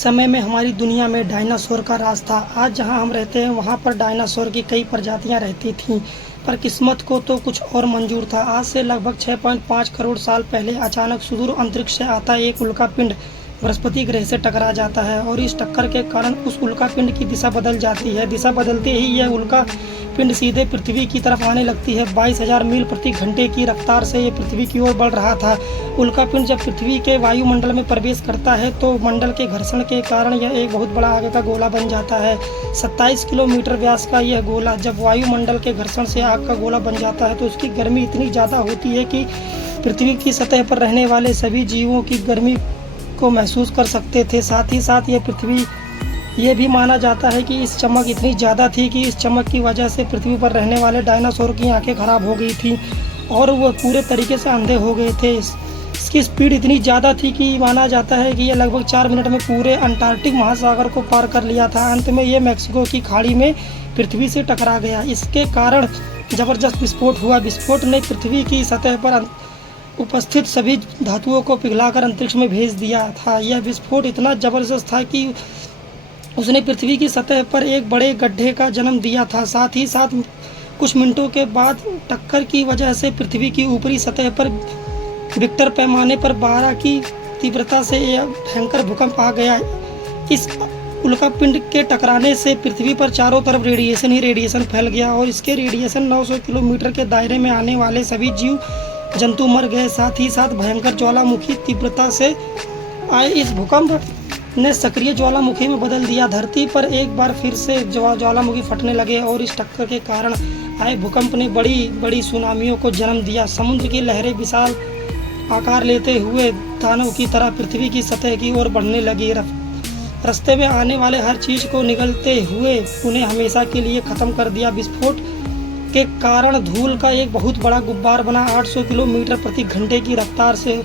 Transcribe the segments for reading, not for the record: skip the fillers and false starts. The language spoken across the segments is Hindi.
समय में हमारी दुनिया में डायनासोर का राज था। आज जहां हम रहते हैं वहां पर डायनासोर की कई प्रजातियां रहती थीं, पर किस्मत को तो कुछ और मंजूर था। आज से लगभग 6.5 करोड़ साल पहले अचानक सुदूर अंतरिक्ष से आता एक उल्कापिंड बृहस्पति ग्रह से टकरा जाता है और इस टक्कर के कारण उस उल्कापिंड की दिशा बदल जाती है। दिशा बदलते ही यह उल्कापिंड सीधे पृथ्वी की तरफ आने लगती है। 22,000 मील प्रति घंटे की रफ्तार से यह पृथ्वी की ओर बढ़ रहा था। उल्कापिंड जब पृथ्वी के वायुमंडल में प्रवेश करता है तो मंडल के घर्षण के कारण यह एक बहुत बड़ा आग का गोला बन जाता है। 27 किलोमीटर व्यास का यह गोला जब वायुमंडल के घर्षण से आग का गोला बन जाता है तो उसकी गर्मी इतनी ज़्यादा होती है कि पृथ्वी की सतह पर रहने वाले सभी जीवों की गर्मी को महसूस कर सकते थे। साथ ही साथ ये भी माना जाता है कि इस चमक इतनी ज़्यादा थी कि इस चमक की वजह से पृथ्वी पर रहने वाले डायनासोर की आंखें खराब हो गई थीं और वह पूरे तरीके से अंधे हो गए थे। इसकी स्पीड इतनी ज़्यादा थी कि माना जाता है कि यह लगभग 4 मिनट में पूरे अंटार्कटिक महासागर को पार कर लिया था। अंत में यह मैक्सिको की खाड़ी में पृथ्वी से टकरा गया। इसके कारण ज़बरदस्त विस्फोट हुआ। विस्फोट ने पृथ्वी की सतह पर उपस्थित सभी धातुओं को पिघलाकर अंतरिक्ष में भेज दिया था। यह विस्फोट इतना ज़बरदस्त था कि उसने पृथ्वी की सतह पर एक बड़े गड्ढे का जन्म दिया था। साथ ही साथ कुछ मिनटों के बाद टक्कर की वजह से पृथ्वी की ऊपरी सतह पर रिक्टर पैमाने पर 12 की तीव्रता से यह भयंकर भूकंप आ गया। इस उल्कापिंड के टकराने से पृथ्वी पर चारों तरफ रेडिएशन ही रेडिएशन फैल गया और इसके रेडिएशन 900 किलोमीटर के दायरे में आने वाले सभी जीव जंतु मर गए। साथ ही साथ भयंकर ज्वालामुखी तीव्रता से आए इस भूकंप ने सक्रिय ज्वालामुखी में बदल दिया। धरती पर एक बार फिर से ज्वालामुखी फटने लगे और इस टक्कर के कारण आए भूकंप ने बड़ी बड़ी सुनामियों को जन्म दिया। समुद्र की लहरें विशाल आकार लेते हुए दानव की तरह पृथ्वी की सतह की ओर बढ़ने लगी। रास्ते में आने वाले हर चीज़ को निगलते हुए उन्हें हमेशा के लिए ख़त्म कर दिया। विस्फोट के कारण धूल का एक बहुत बड़ा गुब्बार बना 800 किलोमीटर प्रति घंटे की रफ्तार से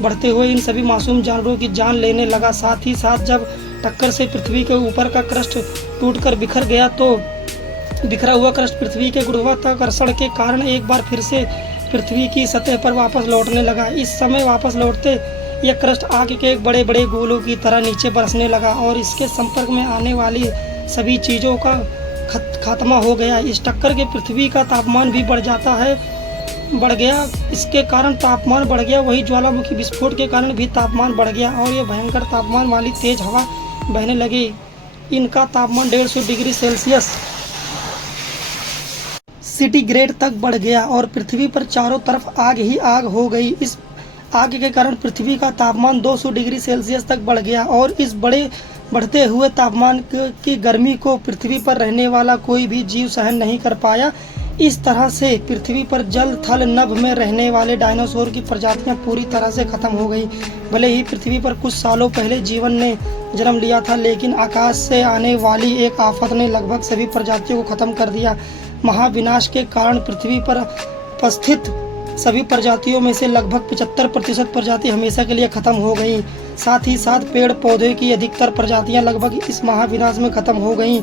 बढ़ते हुए इन सभी मासूम जानवरों की जान लेने लगा। साथ ही साथ जब टक्कर से पृथ्वी के ऊपर का क्रस्ट टूटकर बिखर गया तो बिखरा हुआ क्रस्ट पृथ्वी के गुरुत्वाकर्षण के कारण एक बार फिर से पृथ्वी की सतह पर वापस लौटने लगा। इस समय वापस लौटते यह क्रस्ट आग के एक बड़े बड़े गोलों की तरह नीचे बरसने लगा और इसके संपर्क में आने वाली सभी चीज़ों का खात्मा हो गया। इस टक्कर के पृथ्वी का तापमान भी बढ़ गया। इसके कारण तापमान बढ़ गया। वही ज्वालामुखी विस्फोट के कारण भी तापमान बढ़ गया और ये भयंकर तापमान वाली तेज हवा बहने लगी। इनका तापमान 150 डिग्री सेल्सियस सेंटीग्रेड तक बढ़ गया और पृथ्वी पर चारों तरफ आग ही आग हो गई। इस आग के कारण पृथ्वी का तापमान 200 डिग्री सेल्सियस तक बढ़ गया और इस बढ़ते हुए तापमान की गर्मी को पृथ्वी पर रहने वाला कोई भी जीव सहन नहीं कर पाया। इस तरह से पृथ्वी पर जल थल नभ में रहने वाले डायनासोर की प्रजातियां पूरी तरह से खत्म हो गई। भले ही पृथ्वी पर कुछ सालों पहले जीवन ने जन्म लिया था, लेकिन आकाश से आने वाली एक आफत ने लगभग सभी प्रजातियों को खत्म कर दिया। महाविनाश के कारण पृथ्वी पर उपस्थित सभी प्रजातियों में से लगभग 75% प्रजाति हमेशा के लिए खत्म हो गई। साथ ही साथ पेड़ पौधे की अधिकतर प्रजातियां लगभग इस महाविनाश में खत्म हो गईं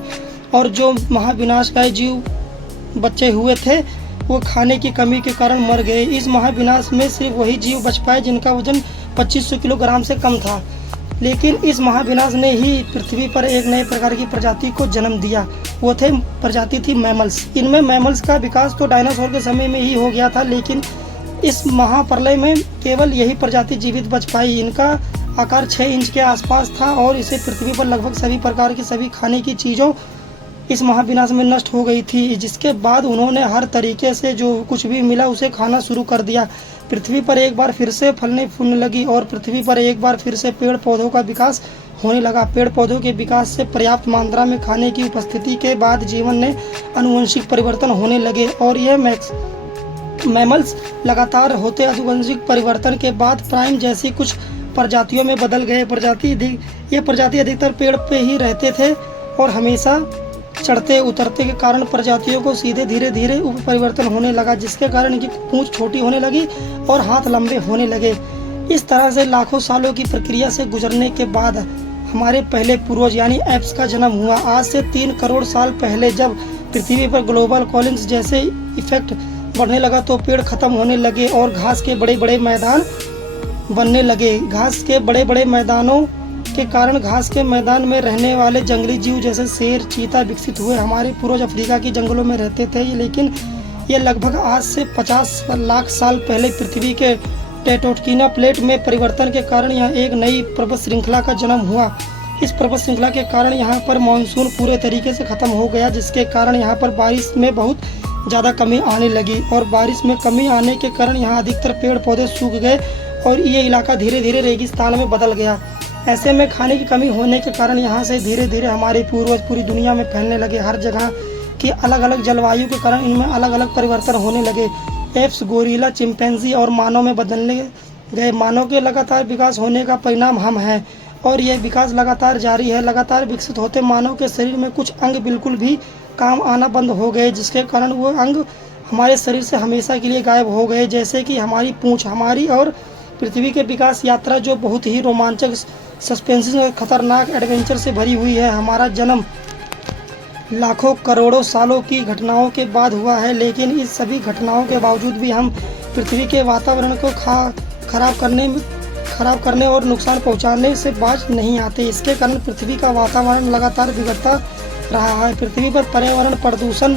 और जो महाविनाश का जीव बचे हुए थे वो खाने की कमी के कारण मर गए। इस महाविनाश में सिर्फ वही जीव बच पाए जिनका वजन 2500 किलोग्राम से कम था। लेकिन इस महाविनाश ने ही पृथ्वी पर एक नए प्रकार की प्रजाति को जन्म दिया। वो प्रजाति थी मैमल्स। इनमें मैमल्स का विकास तो डायनासोर के समय में ही हो गया था, लेकिन इस महाप्रलय में केवल यही प्रजाति जीवित बच पाई। इनका आकार 6 इंच के आसपास था और इसे पृथ्वी पर लगभग सभी प्रकार की सभी खाने की चीज़ों इस महाविनाश में नष्ट हो गई थी। जिसके बाद उन्होंने हर तरीके से जो कुछ भी मिला उसे खाना शुरू कर दिया। पृथ्वी पर एक बार फिर से फलने फूलने लगी और पृथ्वी पर एक बार फिर से पेड़ पौधों का विकास होने लगा। पेड़ पौधों के विकास से पर्याप्त मात्रा में खाने की उपस्थिति के बाद जीवन में आनुवंशिक परिवर्तन होने लगे और यह मैमल्स लगातार होते आनुवंशिक परिवर्तन के बाद प्राइम जैसी कुछ प्रजातियों में बदल गए। ये प्रजाति अधिकतर पेड़ पे ही रहते थे और हमेशा चढ़ते उतरते के कारण प्रजातियों को सीधे धीरे धीरे उप परिवर्तन होने लगा, जिसके कारण इनकी पूंछ छोटी होने लगी और हाथ लंबे होने लगे। इस तरह से लाखों सालों की प्रक्रिया से गुजरने के बाद हमारे पहले पूर्वज यानी एप्स का जन्म हुआ। आज से 3 करोड़ साल पहले जब पृथ्वी पर ग्लोबल कॉलिंग्स जैसे इफेक्ट बढ़ने लगा तो पेड़ खत्म होने लगे और घास के बड़े बड़े मैदान बनने लगे। घास के बड़े बड़े मैदानों के कारण घास के मैदान में रहने वाले जंगली जीव जैसे शेर, चीता विकसित हुए। हमारे पूर्वज अफ्रीका की जंगलों में रहते थे, लेकिन ये लगभग आज से 50 लाख साल पहले पृथ्वी के टेट्रोटिना प्लेट में परिवर्तन के कारण यहाँ एक नई पर्वत श्रृंखला का जन्म हुआ। इस पर्वत श्रृंखला के कारण यहाँ पर मानसून पूरे तरीके से ख़त्म हो गया, जिसके कारण यहाँ पर बारिश में बहुत ज़्यादा कमी आने लगी और बारिश में कमी आने के कारण यहाँ अधिकतर पेड़ पौधे सूख गए और ये इलाका धीरे धीरे रेगिस्तान में बदल गया। ऐसे में खाने की कमी होने के कारण यहाँ से धीरे धीरे हमारे पूर्वज पूरी दुनिया में फैलने लगे। हर जगह की अलग अलग जलवायु के कारण इनमें अलग अलग परिवर्तन होने लगे। एप्स, गोरिल्ला, चिंपैंजी और मानव में बदलने गए। मानव के लगातार विकास होने का परिणाम हम हैं और यह विकास लगातार जारी है। लगातार विकसित होते मानव के शरीर में कुछ अंग बिल्कुल भी काम आना बंद हो गए, जिसके कारण वो अंग हमारे शरीर से हमेशा के लिए गायब हो गए, जैसे कि हमारी पूंछ। हमारी और पृथ्वी के विकास यात्रा जो बहुत ही रोमांचक, सस्पेंस और खतरनाक एडवेंचर से भरी हुई है। हमारा जन्म लाखों करोड़ों सालों की घटनाओं के बाद हुआ है, लेकिन इस सभी घटनाओं के बावजूद भी हम पृथ्वी के वातावरण को खराब करने और नुकसान पहुंचाने से बाज नहीं आते। इसके कारण पृथ्वी का वातावरण लगातार बिगड़ता रहा है। पृथ्वी पर पर्यावरण प्रदूषण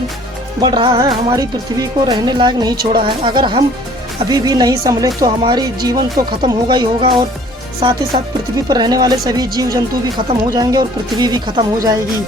बढ़ रहा है, हमारी पृथ्वी को रहने लायक नहीं छोड़ा है। अगर हम अभी भी नहीं संभले तो हमारी जीवन तो खत्म होगा ही होगा और साथ ही साथ पृथ्वी पर रहने वाले सभी जीव जंतु भी खत्म हो जाएंगे और पृथ्वी भी खत्म हो जाएगी।